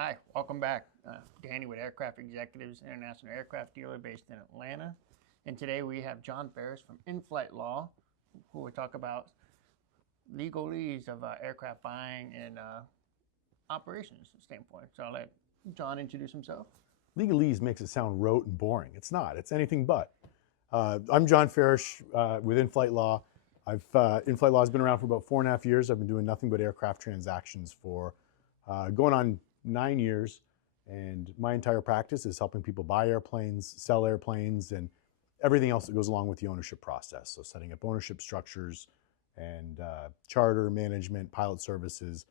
Hi, welcome back. Danny with Aircraft Executives, International Aircraft Dealer based in Atlanta. And today we have John Farrish from In-Flight Law, who will talk about legalese of aircraft buying and operations standpoint. So I'll let John introduce himself. Legalese makes it sound rote and boring. It's not. It's anything but. I'm John Farrish with In-Flight Law. In-Flight Law has been around for about 4.5 years. I've been doing nothing but aircraft transactions for going on 9 years. And my entire practice is helping people buy airplanes, sell airplanes, and everything else that goes along with the ownership process. So setting up ownership structures and charter management, pilot services,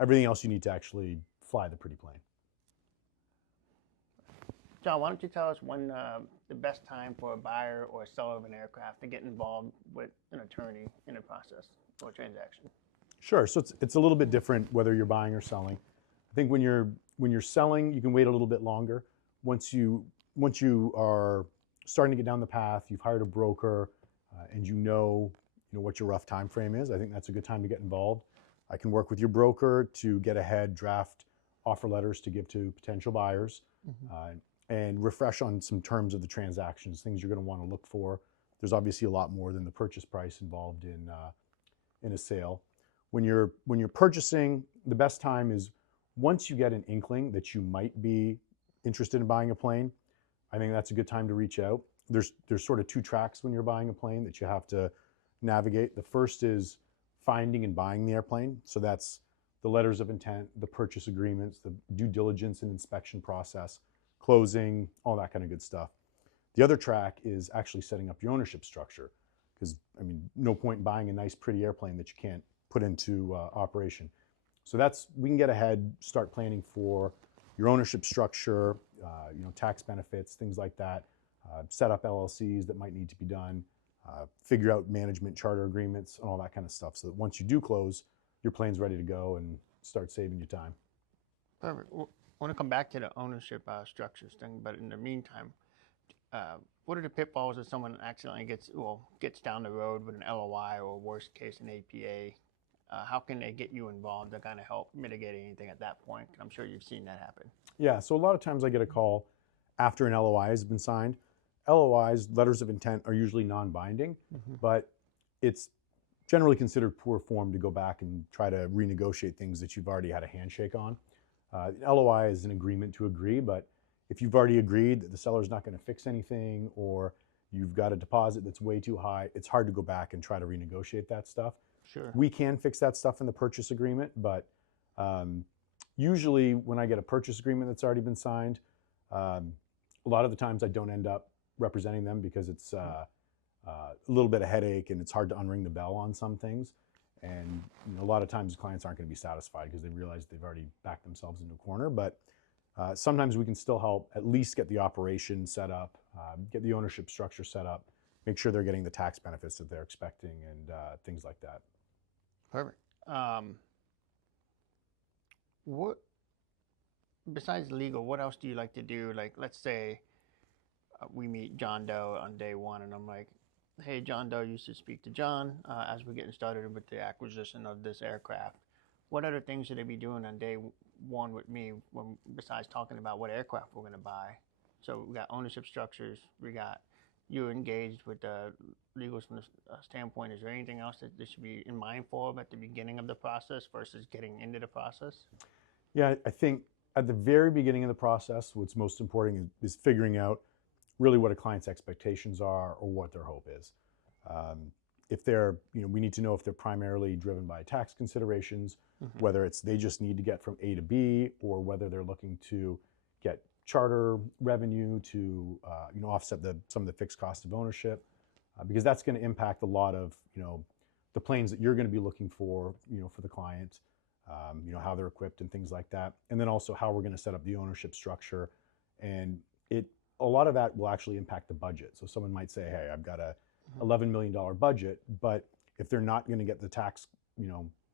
everything else you need to actually fly the pretty plane. John, why don't you tell us when the best time for a buyer or a seller of an aircraft to get involved with an attorney in a process or a transaction? Sure. So it's a little bit different whether you're buying or selling. I think when you're selling, you can wait a little bit longer. Once you are starting to get down the path, you've hired a broker, and you know what your rough time frame is. I think that's a good time to get involved. I can work with your broker to get ahead, draft offer letters to give to potential buyers, and refresh on some terms of the transactions, things you're going to want to look for. There's obviously a lot more than the purchase price involved in a sale. When you're purchasing, the best time is once you get an inkling that you might be interested in buying a plane. I think that's a good time to reach out. There's sort of two tracks when you're buying a plane that you have to navigate. The first is finding and buying the airplane. So that's the letters of intent, the purchase agreements, the due diligence and inspection process, closing, all that kind of good stuff. The other track is actually setting up your ownership structure, because no point in buying a nice pretty airplane that you can't put into operation. So we can get ahead, start planning for your ownership structure, tax benefits, things like that, set up LLCs that might need to be done, figure out management charter agreements and all that kind of stuff, so that once you do close, your plane's ready to go and start saving you time. Perfect. I want to come back to the ownership structures thing, but in the meantime, what are the pitfalls if someone accidentally gets down the road with an LOI or worst case an APA? How can they get you involved to kind of help mitigate anything at that point? I'm sure you've seen that happen. Yeah, so a lot of times I get a call after an LOI has been signed. LOIs, letters of intent, are usually non-binding, but it's generally considered poor form to go back and try to renegotiate things that you've already had a handshake on. LOI is an agreement to agree, but if you've already agreed that the seller's not going to fix anything, or you've got a deposit that's way too high, it's hard to go back and try to renegotiate that stuff. Sure. We can fix that stuff in the purchase agreement, but usually when I get a purchase agreement that's already been signed, a lot of the times I don't end up representing them, because it's a little bit of headache and it's hard to unring the bell on some things. And a lot of times clients aren't going to be satisfied because they realize they've already backed themselves into a corner. But sometimes we can still help at least get the operation set up, get the ownership structure set up, make sure they're getting the tax benefits that they're expecting, and things like that. Perfect. What, besides legal, what else do you like to do? Like, let's say we meet John Doe on day one, and I'm like, hey, John Doe, you should speak to John as we're getting started with the acquisition of this aircraft. What other things should they be doing on day one with me besides talking about what aircraft we're going to buy? So we got ownership structures, we got you engaged with the legals from the standpoint. Is there anything else that they should be mindful of at the beginning of the process versus getting into the process? Yeah, I think at the very beginning of the process, what's most important is figuring out really what a client's expectations are or what their hope is. If they're, we need to know if they're primarily driven by tax considerations, whether it's they just need to get from A to B, or whether they're looking to get charter revenue to offset some of the fixed cost of ownership, because that's going to impact a lot of the planes that you're going to be looking for for the client, how they're equipped and things like that, and then also how we're going to set up the ownership structure. And a lot of that will actually impact the budget. So someone might say, hey, I've got a $11 million budget, but if they're not going to get the tax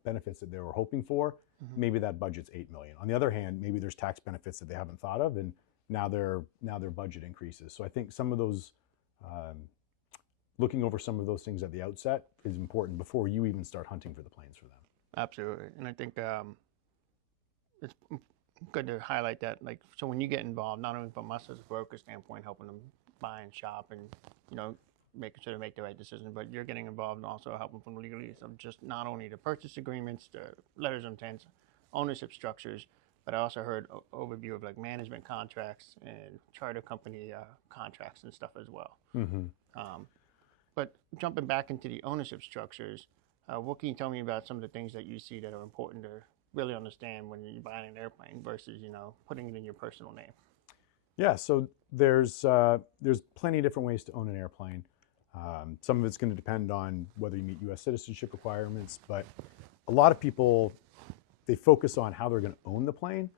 benefits that they were hoping for, maybe that budget's $8 million. On the other hand, maybe there's tax benefits that they haven't thought of, and now their budget increases. So I think some of those, looking over some of those things at the outset is important before you even start hunting for the planes for them. Absolutely. And I think it's good to highlight that. Like, so when you get involved, not only from us as a broker standpoint, helping them buy and shop and, you know, making sure to make the right decision, but you're getting involved and also helping from legalese of just not only the purchase agreements, the letters of intent, ownership structures, but I also heard overview of like management contracts and charter company contracts and stuff as well. Um, but jumping back into the ownership structures, what can you tell me about some of the things that you see that are important to really understand when you're buying an airplane versus, you know, putting it in your personal name? Yeah, so there's plenty of different ways to own an airplane. Some of it's going to depend on whether you meet U.S. citizenship requirements, but a lot of people, they focus on how they're going to own the plane,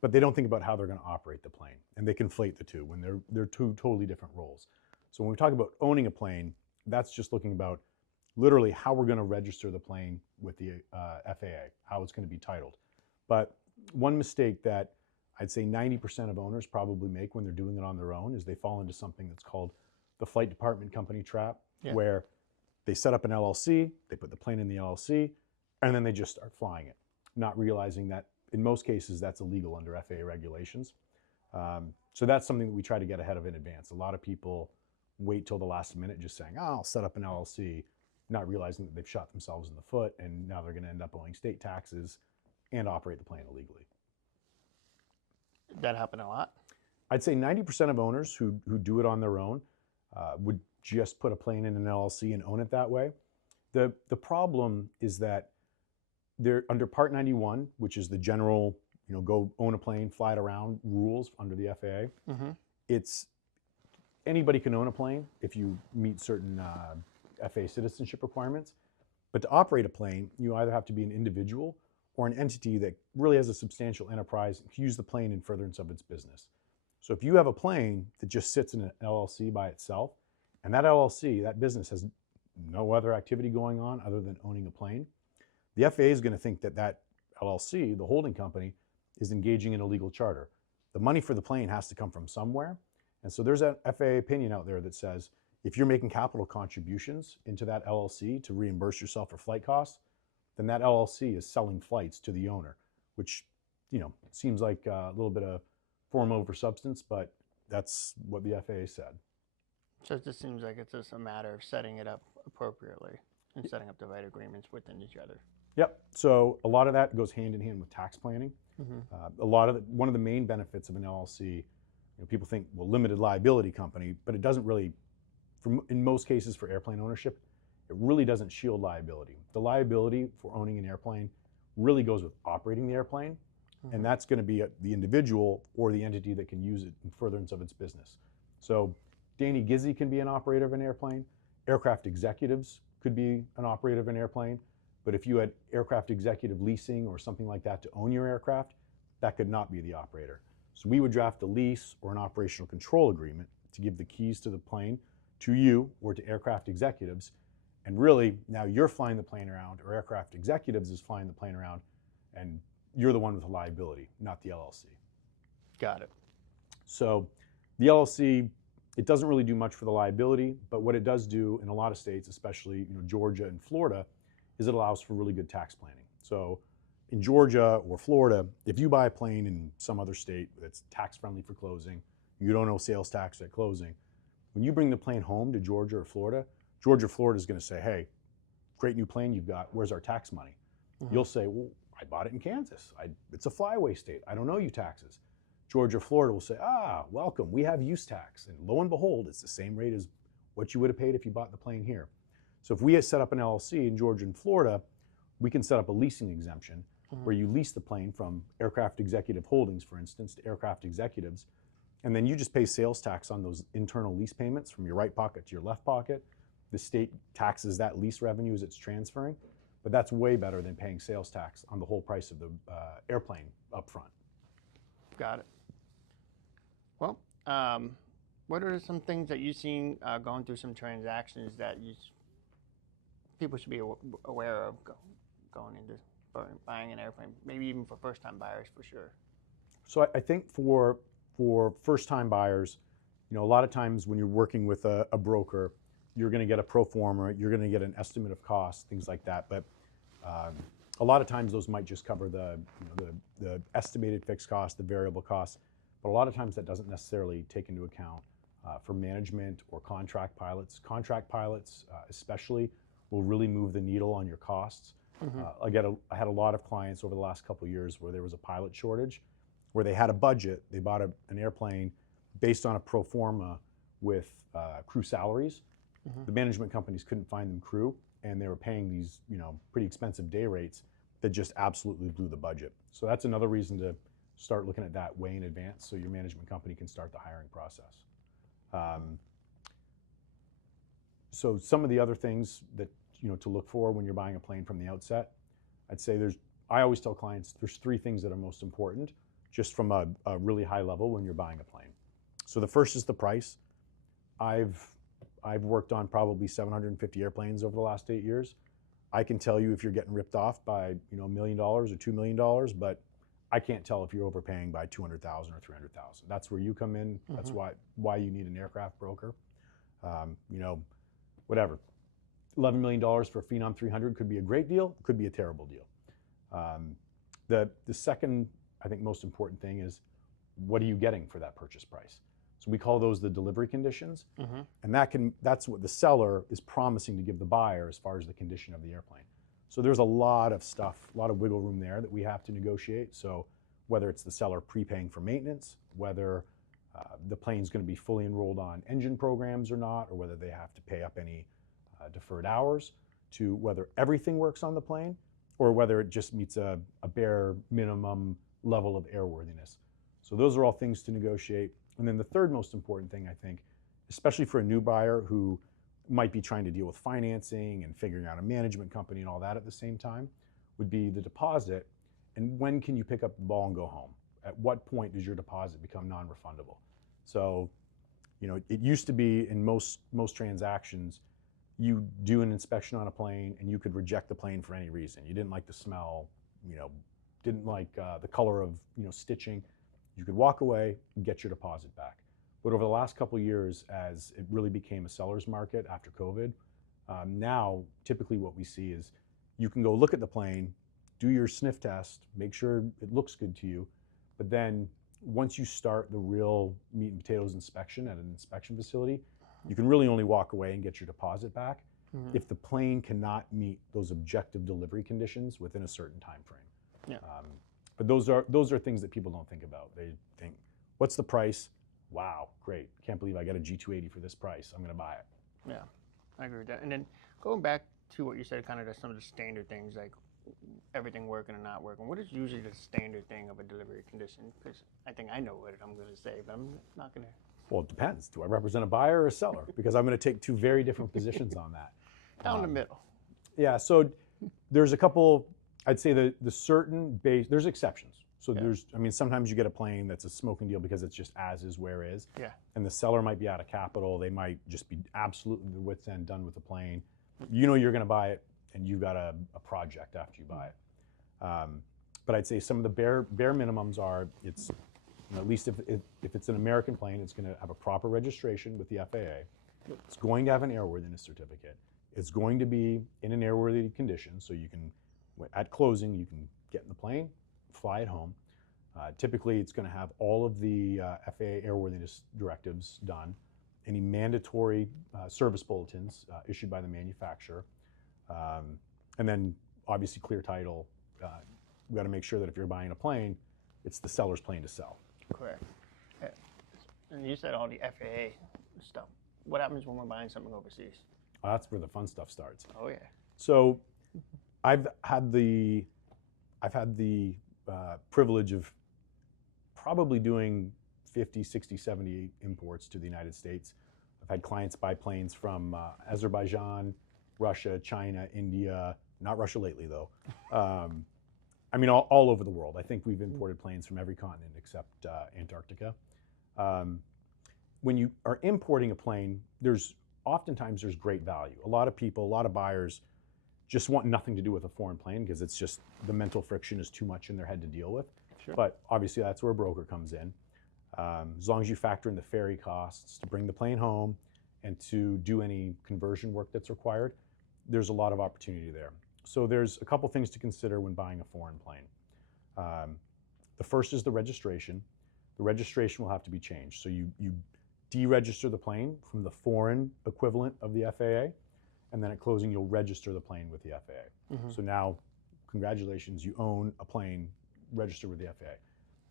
but they don't think about how they're going to operate the plane, and they conflate the two when they're two totally different roles. So when we talk about owning a plane, that's just looking about literally how we're going to register the plane with the FAA, how it's going to be titled. But one mistake that I'd say 90% of owners probably make when they're doing it on their own is they fall into something that's called the flight department company trap, where they set up an LLC, they put the plane in the LLC, and then they just start flying it, not realizing that in most cases that's illegal under FAA regulations. So that's something that we try to get ahead of in advance. A lot of people wait till the last minute just saying, oh, I'll set up an LLC, not realizing that they've shot themselves in the foot and now they're going to end up owing state taxes and operate the plane illegally. That happen a lot? I'd say 90% of owners who do it on their own would just put a plane in an LLC and own it that way. The problem is that they're under Part 91, which is the general, you know, go own a plane, fly it around rules under the FAA. It's anybody can own a plane if you meet certain FAA citizenship requirements. But to operate a plane, you either have to be an individual or an entity that really has a substantial enterprise and can use the plane in furtherance of its business. So if you have a plane that just sits in an LLC by itself, and that LLC, that business has no other activity going on other than owning a plane, the FAA is going to think that that LLC, the holding company, is engaging in a legal charter. The money for the plane has to come from somewhere. And so there's an FAA opinion out there that says, if you're making capital contributions into that LLC to reimburse yourself for flight costs, then that LLC is selling flights to the owner, which, you know, seems like a little bit of form over substance, but that's what the FAA said. So it just seems like it's just a matter of setting it up appropriately and setting up the right agreements within each other. Yep. So a lot of that goes hand in hand with tax planning. One of the main benefits of an LLC, you know, people think, well, limited liability company, but it doesn't really, in most cases for airplane ownership, it really doesn't shield liability. The liability for owning an airplane really goes with operating the airplane, and that's going to be the individual or the entity that can use it in furtherance of its business. So Danny Gizzy can be an operator of an airplane. Aircraft executives could be an operator of an airplane. But if you had aircraft executive leasing or something like that to own your aircraft, that could not be the operator. So we would draft a lease or an operational control agreement to give the keys to the plane to you or to aircraft executives. And really, now you're flying the plane around, or aircraft executives is flying the plane around, and you're the one with the liability, not the LLC. Got it. So the LLC, it doesn't really do much for the liability, but what it does do in a lot of states, especially, you know, Georgia and Florida, is it allows for really good tax planning. So in Georgia or Florida, if you buy a plane in some other state that's tax friendly for closing, you don't owe sales tax at closing, when you bring the plane home to Georgia or Florida is going to say, hey, great new plane you've got, where's our tax money? You'll say, well, I bought it in Kansas. It's a flyaway state. I don't owe you taxes. Georgia or Florida will say, welcome, we have use tax. And lo and behold, it's the same rate as what you would have paid if you bought the plane here. So if we had set up an LLC in Georgia and Florida, we can set up a leasing exemption where you lease the plane from aircraft executive holdings, for instance, to aircraft executives, and then you just pay sales tax on those internal lease payments from your right pocket to your left pocket. The state taxes that lease revenue as it's transferring, but that's way better than paying sales tax on the whole price of the airplane up front. Got it. Well, what are some things that you've seen going through some transactions that people should be aware of going into buying an airplane, maybe even for first-time buyers for sure? So I think for first-time buyers, you know, a lot of times when you're working with a broker, you're going to get a pro forma, you're going to get an estimate of cost, things like that. But A lot of times those might just cover the estimated fixed cost, the variable costs, but a lot of times that doesn't necessarily take into account for management or contract pilots. Contract pilots especially will really move the needle on your costs. I had a lot of clients over the last couple of years where there was a pilot shortage, where they had a budget, they bought an airplane based on a pro forma with crew salaries. The management companies couldn't find them crew, and they were paying these, pretty expensive day rates that just absolutely blew the budget. So that's another reason to start looking at that way in advance, so your management company can start the hiring process. So some of the other things that to look for when you're buying a plane from the outset, I'd say I always tell clients there's 3 things that are most important, just from a really high level when you're buying a plane. So the first is the price. I've worked on probably 750 airplanes over the last 8 years. I can tell you if you're getting ripped off by $1 million or $2 million, but I can't tell if you're overpaying by $200,000 or $300,000. That's where you come in. That's why you need an aircraft broker. Whatever. $11 million for a Phenom 300 could be a great deal, could be a terrible deal. The second, I think, most important thing is, what are you getting for that purchase price? So we call those the delivery conditions, and that's what the seller is promising to give the buyer as far as the condition of the airplane. So there's a lot of stuff, a lot of wiggle room there that we have to negotiate. So whether it's the seller prepaying for maintenance, whether the plane's going to be fully enrolled on engine programs or not, or whether they have to pay up any deferred hours, to whether everything works on the plane, or whether it just meets a bare minimum level of airworthiness. So those are all things to negotiate. And then the third most important thing, I think, especially for a new buyer who might be trying to deal with financing and figuring out a management company and all that at the same time, would be the deposit. And when can you pick up the ball and go home? At what point does your deposit become non-refundable? So, it used to be in most transactions, you do an inspection on a plane and you could reject the plane for any reason. You didn't like the smell, didn't like the color of stitching. You could walk away and get your deposit back. But over the last couple of years, as it really became a seller's market after COVID, now typically what we see is you can go look at the plane, do your sniff test, make sure it looks good to you, but then once you start the real meat and potatoes inspection at an inspection facility, you can really only walk away and get your deposit back if the plane cannot meet those objective delivery conditions within a certain time frame. But those are things that people don't think about. They think, what's the price? Wow, great. Can't believe I got a G280 for this price. I'm going to buy it. Yeah, I agree with that. And then going back to what you said, kind of some of the standard things, like everything working and not working. What is usually the standard thing of a delivery condition? Because I think I know what I'm going to say, but I'm not going to. Well, it depends. Do I represent a buyer or a seller? Because I'm going to take 2 very different positions on that. Down the middle. Yeah, so there's a couple, I'd say the certain base, there's exceptions. So sometimes you get a plane that's a smoking deal because it's just as is where is. Yeah. And the seller might be out of capital. They might just be absolutely the wit's end done with the plane. You're going to buy it, and you've got a project after you buy it. But I'd say some of the bare minimums are, it's, at least if it's an American plane, it's going to have a proper registration with the FAA. It's going to have an airworthiness certificate. It's going to be in an airworthy condition, so you can, at closing, you can get in the plane, fly it home. Typically, it's going to have all of the FAA airworthiness directives done, any mandatory service bulletins issued by the manufacturer, and then obviously clear title. We've got to make sure that if you're buying a plane, it's the seller's plane to sell. Correct. And you said all the FAA stuff. What happens when we're buying something overseas? That's where the fun stuff starts. Oh yeah. So I've had the privilege of probably doing 50, 60, 70 imports to the United States. I've had clients buy planes from Azerbaijan, Russia, China, India, not Russia lately though. All over the world. I think we've imported planes from every continent except Antarctica. When you are importing a plane, oftentimes there's great value. A lot of people, a lot of buyers just want nothing to do with a foreign plane because it's just the mental friction is too much in their head to deal with. Sure. But obviously that's where a broker comes in. As long as you factor in the ferry costs to bring the plane home and to do any conversion work that's required, there's a lot of opportunity there. So there's a couple things to consider when buying a foreign plane. The first is the registration. The registration will have to be changed. So you deregister the plane from the foreign equivalent of the FAA, and then at closing you'll register the plane with the FAA. So now, congratulations, you own a plane registered with the FAA.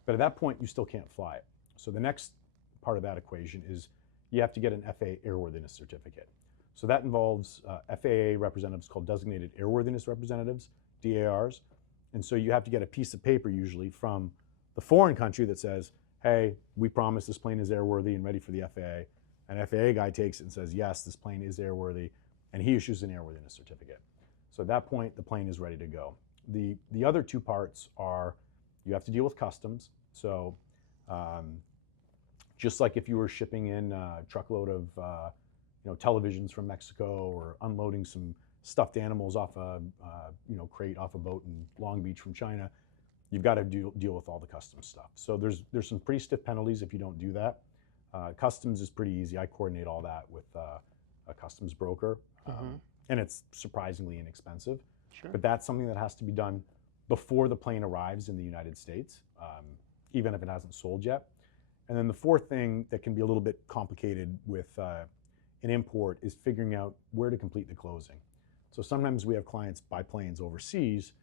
But at that point, you still can't fly it. So the next part of that equation is you have to get an FAA airworthiness certificate. So that involves FAA representatives called designated airworthiness representatives, DARs. And so you have to get a piece of paper usually from the foreign country that says, hey, we promise this plane is airworthy and ready for the FAA. An FAA guy takes it and says, yes, this plane is airworthy, and he issues an airworthiness certificate. So at that point, the plane is ready to go. The other two parts are you have to deal with customs. So just like if you were shipping in a truckload of televisions from Mexico, or unloading some stuffed animals off a crate off a boat in Long Beach from China, you've got to deal with all the customs stuff. So there's some pretty stiff penalties if you don't do that. Customs is pretty easy. I coordinate all that with a customs broker, and it's surprisingly inexpensive. Sure. But that's something that has to be done before the plane arrives in the United States, even if it hasn't sold yet. And then the fourth thing that can be a little bit complicated with an import is figuring out where to complete the closing. So sometimes we have clients buy planes overseas.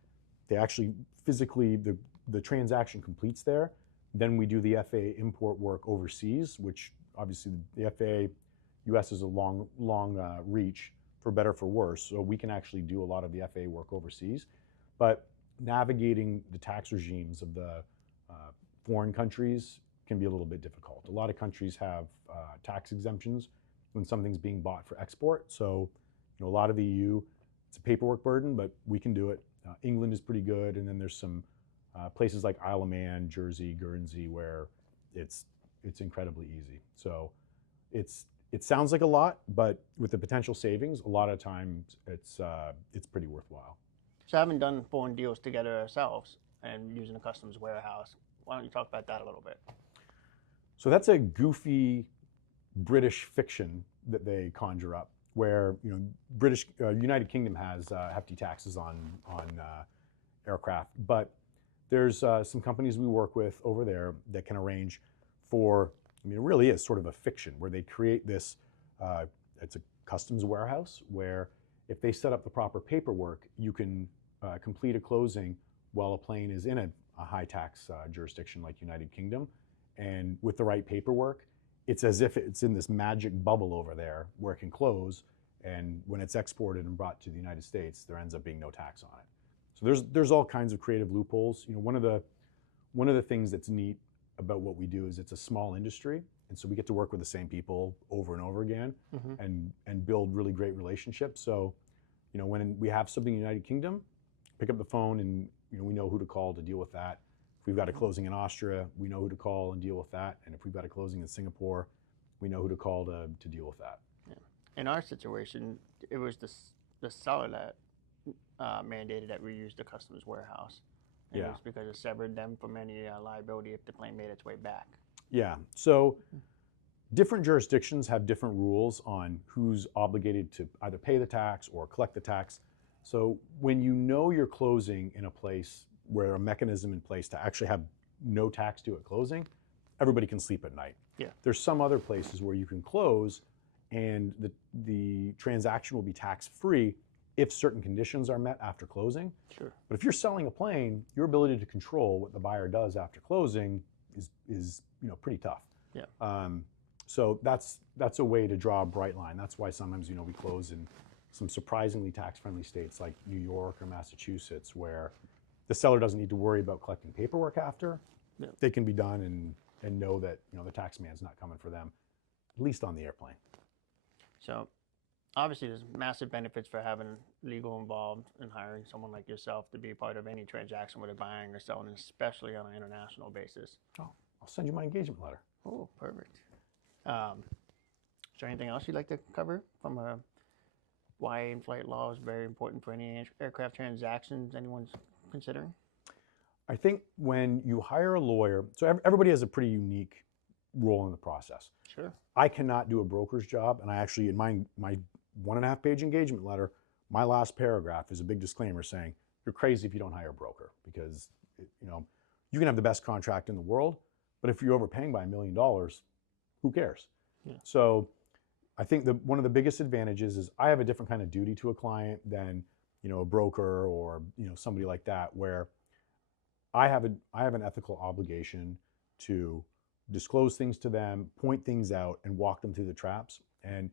They actually physically, the transaction completes there. Then we do the FAA import work overseas, which obviously the FAA US is a long reach, for better for worse. So we can actually do a lot of the FAA work overseas. But navigating the tax regimes of the foreign countries can be a little bit difficult. A lot of countries have tax exemptions when something's being bought for export. So a lot of the EU, it's a paperwork burden, but we can do it. England is pretty good, and then there's some places like Isle of Man, Jersey, Guernsey, where it's incredibly easy. So it sounds like a lot, but with the potential savings, a lot of times it's pretty worthwhile. So having done foreign deals together ourselves and using a customs warehouse, why don't you talk about that a little bit? So that's a goofy British fiction that they conjure up, where United Kingdom has hefty taxes on aircraft, but there's some companies we work with over there that can arrange for. It really is sort of a fiction where they create this. It's a customs warehouse where if they set up the proper paperwork, you can complete a closing while a plane is in a high tax jurisdiction like United Kingdom, and with the right paperwork, it's as if it's in this magic bubble over there where it can close, and when it's exported and brought to the United States, there ends up being no tax on it. So there's all kinds of creative loopholes. One of the things that's neat about what we do is it's a small industry, and so we get to work with the same people over and over again, and build really great relationships. So when we have something in the United Kingdom, pick up the phone, and we know who to call to deal with that. If we've got a closing in Austria, we know who to call and deal with that. And if we've got a closing in Singapore, we know who to call to deal with that. Yeah. In our situation, it was the seller that mandated that we use the customs warehouse. And it was because it severed them from any liability if the plane made its way back. Yeah. So different jurisdictions have different rules on who's obligated to either pay the tax or collect the tax. So when you're closing in a place where a mechanism in place to actually have no tax due at closing, everybody can sleep at night. Yeah. There's some other places where you can close and the transaction will be tax-free if certain conditions are met after closing. Sure. But if you're selling a plane, your ability to control what the buyer does after closing is pretty tough. Yeah. So that's a way to draw a bright line. That's why sometimes we close in some surprisingly tax-friendly states like New York or Massachusetts, where the seller doesn't need to worry about collecting paperwork after. Yeah. They can be done and know that the tax man's not coming for them, at least on the airplane. So obviously there's massive benefits for having legal involved and hiring someone like yourself to be a part of any transaction, whether buying or selling, especially on an international basis. Oh, I'll send you my engagement letter. Oh, perfect. Is there anything else you'd like to cover from why in-flight law is very important for any aircraft transactions anyone's considering? I think when you hire a lawyer, so everybody has a pretty unique role in the process. Sure. I cannot do a broker's job, and I actually, in my 1.5-page engagement letter, my last paragraph is a big disclaimer saying, you're crazy if you don't hire a broker, because you can have the best contract in the world, but if you're overpaying by $1 million, who cares? Yeah. So I think that one of the biggest advantages is I have a different kind of duty to a client than a broker or somebody like that, where I have an ethical obligation to disclose things to them, point things out, and walk them through the traps. And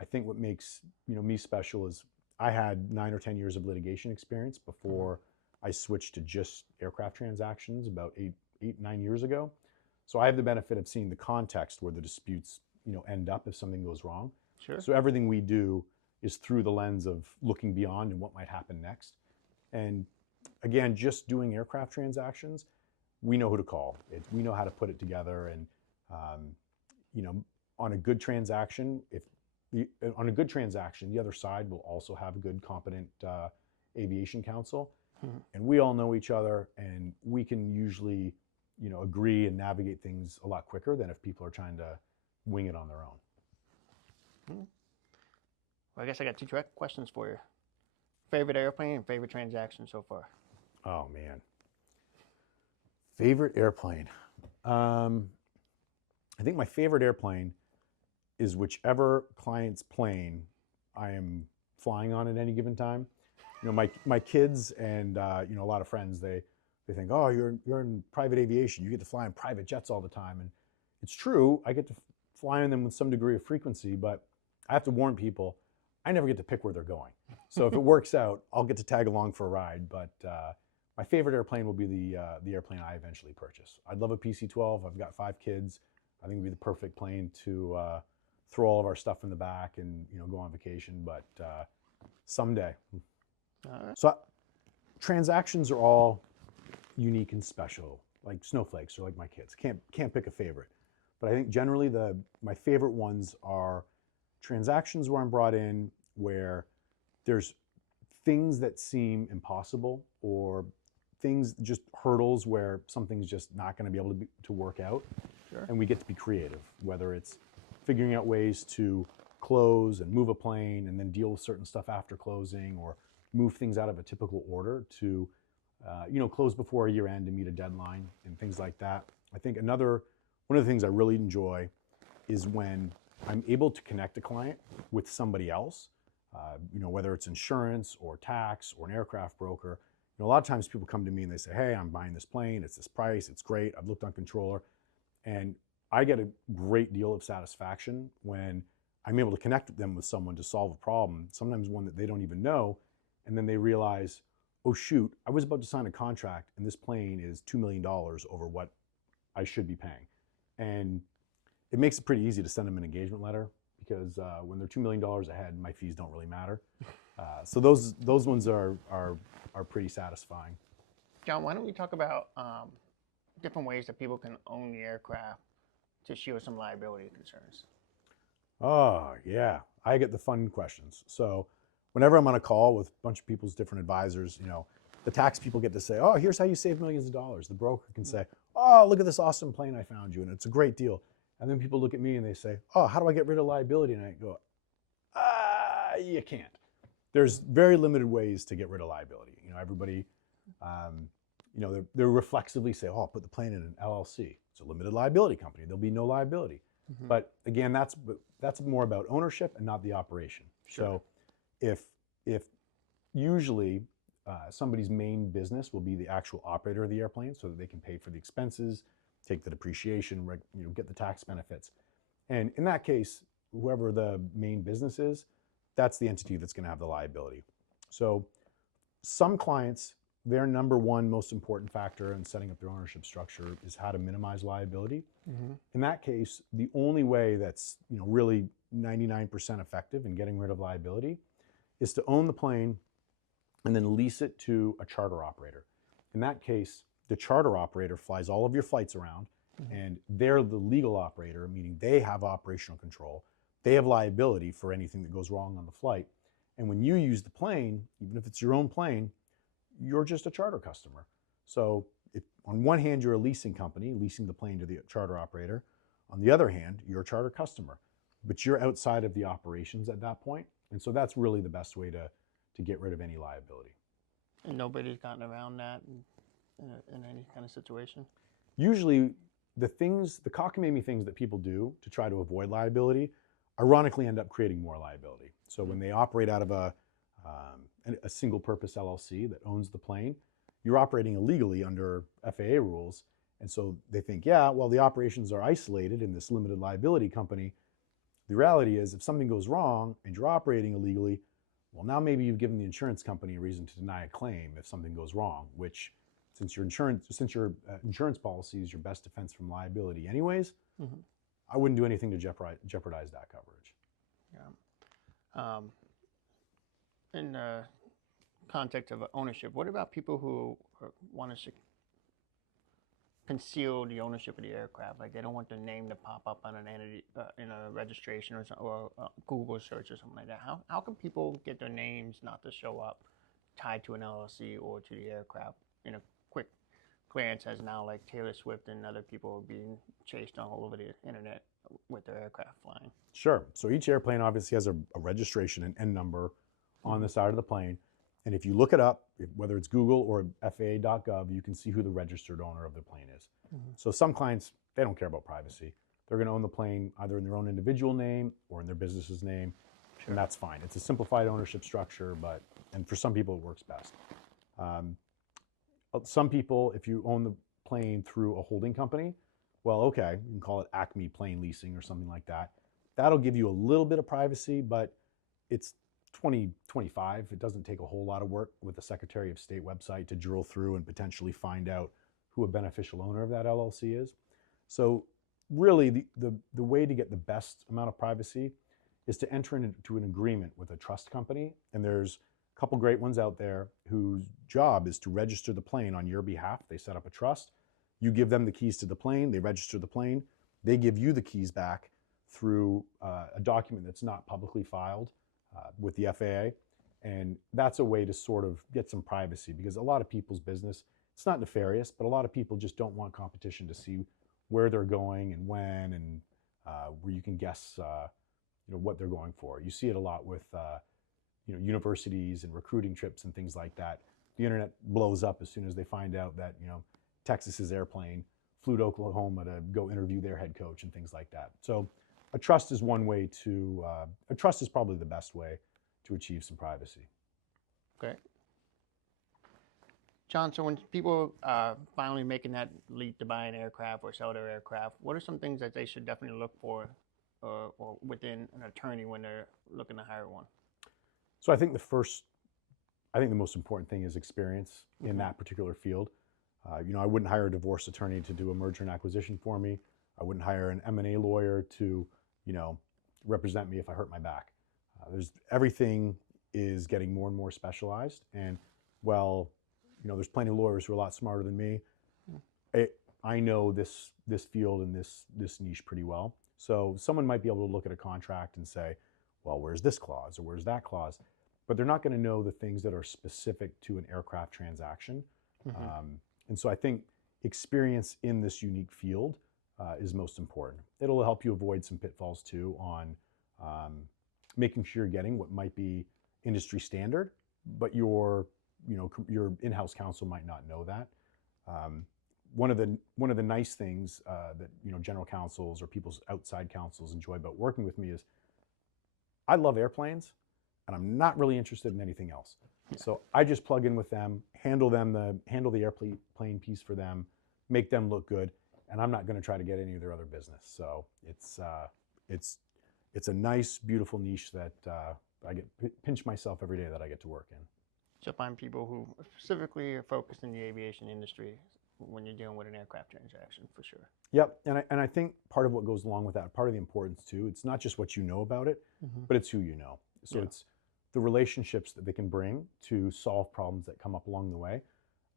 I think what makes me special is I had 9 or 10 years of litigation experience before I switched to just aircraft transactions about 9 years ago. So I have the benefit of seeing the context where the disputes end up if something goes wrong. Sure. So everything we do is through the lens of looking beyond and what might happen next. And again, just doing aircraft transactions, we know who to call. We know how to put it together. And on a good transaction, the other side will also have a good, competent aviation counsel. And we all know each other, and we can usually agree and navigate things a lot quicker than if people are trying to wing it on their own. Well, I guess I got 2 direct questions for you. Favorite airplane and favorite transaction so far? Oh, man. Favorite airplane. I think my favorite airplane is whichever client's plane I am flying on at any given time. My kids and a lot of friends, they think, oh, you're in private aviation. You get to fly in private jets all the time. And it's true. I get to fly in them with some degree of frequency, but I have to warn people, I never get to pick where they're going. So if it works out, I'll get to tag along for a ride. But my favorite airplane will be the airplane I eventually purchase. I'd love a PC-12. I've got 5 kids. I think it'd be the perfect plane to throw all of our stuff in the back and go on vacation. But someday. All right. So transactions are all unique and special, like snowflakes or like my kids. Can't pick a favorite. But I think generally my favorite ones are transactions where I'm brought in where there's things that seem impossible, or things, just hurdles where something's just not going to be able to work out. Sure. And we get to be creative, whether it's figuring out ways to close and move a plane and then deal with certain stuff after closing, or move things out of a typical order to close before a year end to meet a deadline and things like that. I think one of the things I really enjoy is when I'm able to connect a client with somebody else, whether it's insurance or tax or an aircraft broker. A lot of times people come to me and they say, hey, I'm buying this plane, it's this price, it's great, I've looked on Controller. And I get a great deal of satisfaction when I'm able to connect them with someone to solve a problem, sometimes one that they don't even know, and then they realize, oh shoot, I was about to sign a contract and this plane is $2 million over what I should be paying. And it makes it pretty easy to send them an engagement letter, because when they're $2 million ahead, my fees don't really matter. So those ones are pretty satisfying. John, why don't we talk about different ways that people can own the aircraft to shield some liability concerns? Oh, yeah. I get the fun questions. So whenever I'm on a call with a bunch of people's different advisors, the tax people get to say, oh, here's how you save millions of dollars. The broker can say, oh, look at this awesome plane I found you, and it's a great deal. And then people look at me and they say, oh, how do I get rid of liability? And I go, you can't. There's very limited ways to get rid of liability. Everybody, they reflexively say, oh, I'll put the plane in an LLC. It's a limited liability company. There'll be no liability. Mm-hmm. But again, that's more about ownership and not the operation. Sure. So if usually somebody's main business will be the actual operator of the airplane, so that they can pay for the expenses, take the depreciation, get the tax benefits. And in that case, whoever the main business is, that's the entity that's going to have the liability. So some clients, their number one most important factor in setting up their ownership structure is how to minimize liability. Mm-hmm. In that case, the only way that's really 99% effective in getting rid of liability is to own the plane and then lease it to a charter operator. In that case, the charter operator flies all of your flights around, mm-hmm. and they're the legal operator, meaning they have operational control. They have liability for anything that goes wrong on the flight. And when you use the plane, even if it's your own plane, you're just a charter customer. So if on one hand, you're a leasing company, leasing the plane to the charter operator. On the other hand, you're a charter customer, but you're outside of the operations at that point. And so that's really the best way to to get rid of any liability. And nobody's gotten around that in any kind of situation? Usually the cockamamie things that people do to try to avoid liability ironically end up creating more liability. So when they operate out of a single purpose LLC that owns the plane, you're operating illegally under FAA rules. And so they think, yeah, well, the operations are isolated in this limited liability company. The reality is if something goes wrong and you're operating illegally, well, now maybe you've given the insurance company a reason to deny a claim if something goes wrong, which since your insurance policy is your best defense from liability anyways, I wouldn't do anything to jeopardize that coverage. Yeah. In the context of ownership, what about people who want to conceal the ownership of the aircraft? Like they don't want their name to pop up on an entity in a registration or Google search or something like that. How can people get their names not to show up tied to an LLC or to the aircraft in a quick glance, as now like Taylor Swift and other people are being chased all over the internet with their aircraft flying? Sure. So each airplane obviously has a registration and N number on the side of the plane. And if you look it up, whether it's Google or FAA.gov, you can see who the registered owner of the plane is. So some clients, they don't care about privacy. They're going to own the plane either in their own individual name or in their business's name. Sure. And that's fine. It's a simplified ownership structure, and for some people it works best. Some people, if you own the plane through a holding company, well, okay, you can call it Acme Plane Leasing or something like that. That'll give you a little bit of privacy, but it's 2025. It doesn't take a whole lot of work with the Secretary of State website to drill through and potentially find out who a beneficial owner of that LLC is. So really the way to get the best amount of privacy is to enter into an agreement with a trust company. And there's a couple great ones out there whose job is to register the plane on your behalf. They set up a trust. You give them the keys to the plane. They register the plane. They give you the keys back through a document that's not publicly filed with the FAA. And that's a way to sort of get some privacy, because a lot of people's business, it's not nefarious, but a lot of people just don't want competition to see where they're going and when, and where you can guess what they're going for. You see it a lot with universities and recruiting trips and things like that. The internet blows up as soon as they find out that Texas's airplane flew to Oklahoma to go interview their head coach and things like that. So a trust is one way a trust is probably the best way to achieve some privacy. Okay. John, so when people are finally making that leap to buy an aircraft or sell their aircraft, what are some things that they should definitely look for or within an attorney when they're looking to hire one? So I think the most important thing is experience in that particular field. I wouldn't hire a divorce attorney to do a merger and acquisition for me. I wouldn't hire an M&A lawyer to, represent me if I hurt my back. Everything is getting more and more specialized. And there's plenty of lawyers who are a lot smarter than me. I know this field and this niche pretty well. So someone might be able to look at a contract and say, well, where's this clause or where's that clause? But they're not going to know the things that are specific to an aircraft transaction. And so I think experience in this unique field is most important. It'll help you avoid some pitfalls too on making sure you're getting what might be industry standard, but your in-house counsel might not know that. One of the nice things that general counsels or people's outside counsels enjoy about working with me is I love airplanes, and I'm not really interested in anything else. Yeah. So I just plug in with them, handle the airplane piece for them, make them look good, and I'm not going to try to get any of their other business. So it's a nice, beautiful niche that I get pinch myself every day that I get to work in. So find people who specifically are focused in the aviation industry when you're dealing with an aircraft transaction, for sure. Yep, and I think part of what goes along with that, part of the importance too, it's not just what you know about it, but it's who you know. So it's the relationships that they can bring to solve problems that come up along the way.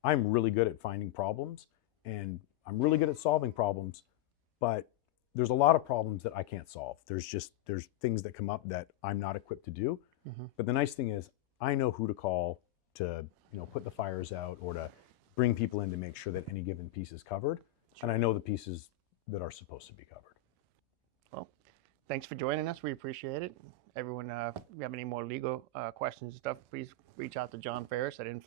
I'm really good at finding problems, and I'm really good at solving problems, but there's a lot of problems that I can't solve. There's things that come up that I'm not equipped to do. But the nice thing is I know who to call to put the fires out or to bring people in to make sure that any given piece is covered. Sure. And I know the pieces that are supposed to be covered. Well, thanks for joining us. We appreciate it. Everyone, if you have any more legal questions and stuff, please reach out to John Farrish at info